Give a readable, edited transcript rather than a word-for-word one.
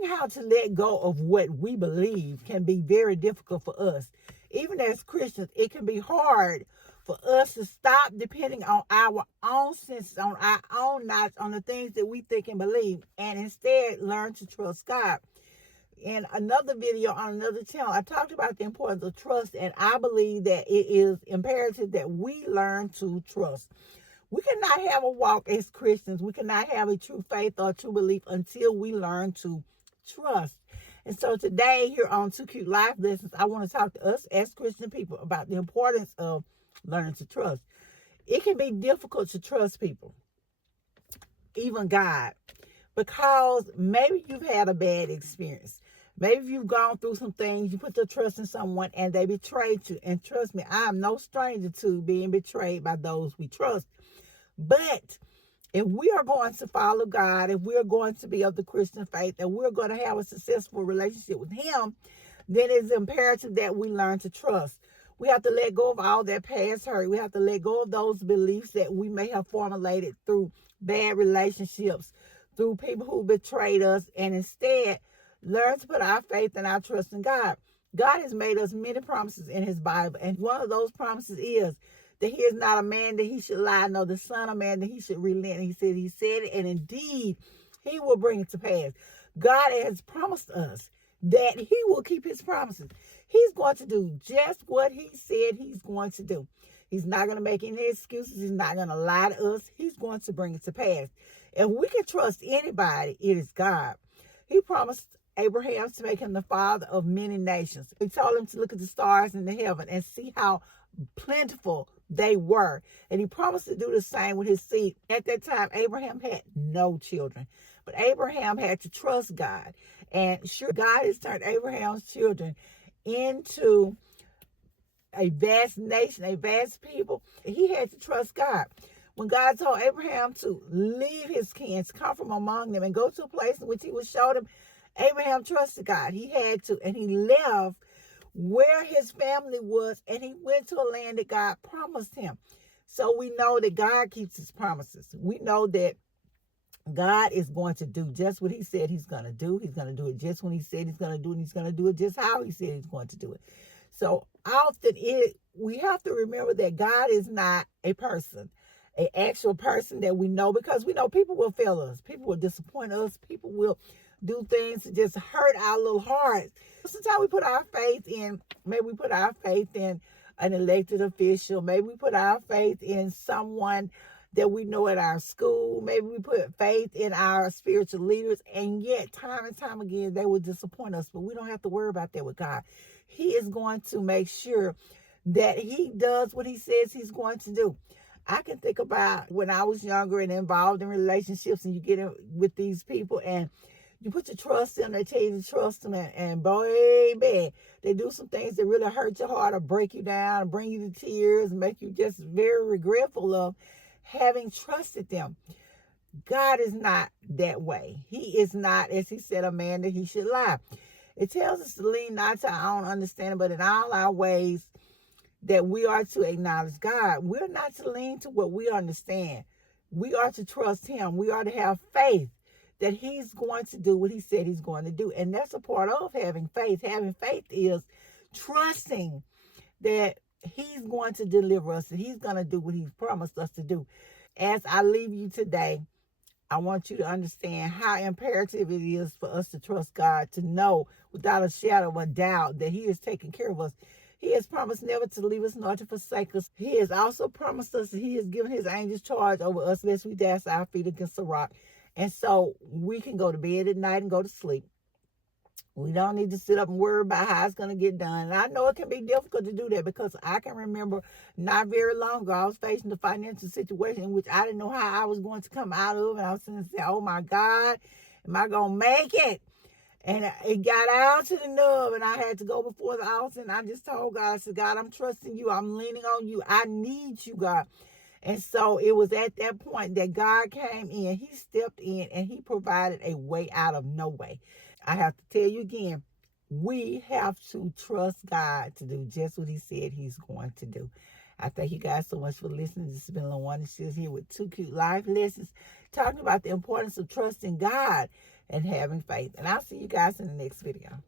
learning how to let go of what we believe can be very difficult for us. Even as Christians, it can be hard for us to stop depending on our own senses, on our own knowledge, on the things that we think and believe, and instead learn to trust God. In another video on another channel, I talked about the importance of trust, and I believe that it is imperative that we learn to trust. We cannot have a walk as Christians. We cannot have a true faith or true belief until we learn to trust. And so today here on Two Cute Life Lessons, I want to talk to us as Christian people about the importance of learning to trust. It can be difficult to trust people, even God, because maybe you've had a bad experience. Maybe you've gone through some things, you put your trust in someone and they betrayed you. And trust me, I am no stranger to being betrayed by those we trust. But if we are going to follow God, if we're going to be of the Christian faith, and we're going to have a successful relationship with Him, then it's imperative that we learn to trust. We have to let go of all that past hurt. We have to let go of those beliefs that we may have formulated through bad relationships, through people who betrayed us, and instead learn to put our faith and our trust in God. God has made us many promises in His Bible, and one of those promises is that He is not a man that He should lie, nor the son of man that He should relent. He said it, and indeed He will bring it to pass. God has promised us that He will keep His promises. He's going to do just what He said He's going to do. He's not going to make any excuses. He's not going to lie to us. He's going to bring it to pass. If we can trust anybody, it is God. He promised Abraham to make him the father of many nations. He told him to look at the stars in the heaven and see how plentiful they were. And He promised to do the same with his seed. At that time, Abraham had no children. But Abraham had to trust God. And sure, God has turned Abraham's children into a vast nation, a vast people. He had to trust God. When God told Abraham to leave his kin, to come from among them and go to a place in which He would show them, Abraham trusted God. He had to, and he left where his family was, and he went to a land that God promised him. So we know that God keeps His promises. We know that God is going to do just what He said He's going to do. He's going to do it just when He said He's going to do it, and He's going to do it just how He said He's going to do it. So often we have to remember that God is not a person, an actual person that we know, because we know people will fail us. People will disappoint us. People will do things to just hurt our little hearts. Sometimes we put our faith in, maybe we put our faith in an elected official. Maybe we put our faith in someone that we know at our school. Maybe we put faith in our spiritual leaders. And yet, time and time again, they will disappoint us. But we don't have to worry about that with God. He is going to make sure that He does what He says He's going to do. I can think about when I was younger and involved in relationships, and you get in with these people and you put your trust in them, they tell you to trust them, and baby, they do some things that really hurt your heart or break you down, bring you to tears, and make you just very regretful of having trusted them. God is not that way. He is not, as He said, a man that He should lie. It tells us to lean not to our own understanding, but in all our ways that we are to acknowledge God. We're not to lean to what we understand. We are to trust Him. We are to have faith that He's going to do what He said He's going to do. And that's a part of having faith. Having faith is trusting that He's going to deliver us, and He's going to do what He's promised us to do. As I leave you today, I want you to understand how imperative it is for us to trust God, to know without a shadow of a doubt that He is taking care of us. He has promised never to leave us nor to forsake us. He has also promised us that He has given His angels charge over us lest we dash our feet against a rock. And so we can go to bed at night and go to sleep. We don't need to sit up and worry about how it's going to get done. And I know it can be difficult to do that, because I can remember not very long ago, I was facing a financial situation in which I didn't know how I was going to come out of. And I was saying, oh my God, am I going to make it? And it got out to the nub, and I had to go before the altar. And I just told God, I said, God, I'm trusting You. I'm leaning on You. I need You, God. And so it was at that point that God came in. He stepped in and He provided a way out of no way. I have to tell you again, we have to trust God to do just what He said He's going to do. I thank you guys so much for listening. This has been LaWanda Shields here with Two Cute Life Lessons, talking about the importance of trusting God and having faith. And I'll see you guys in the next video.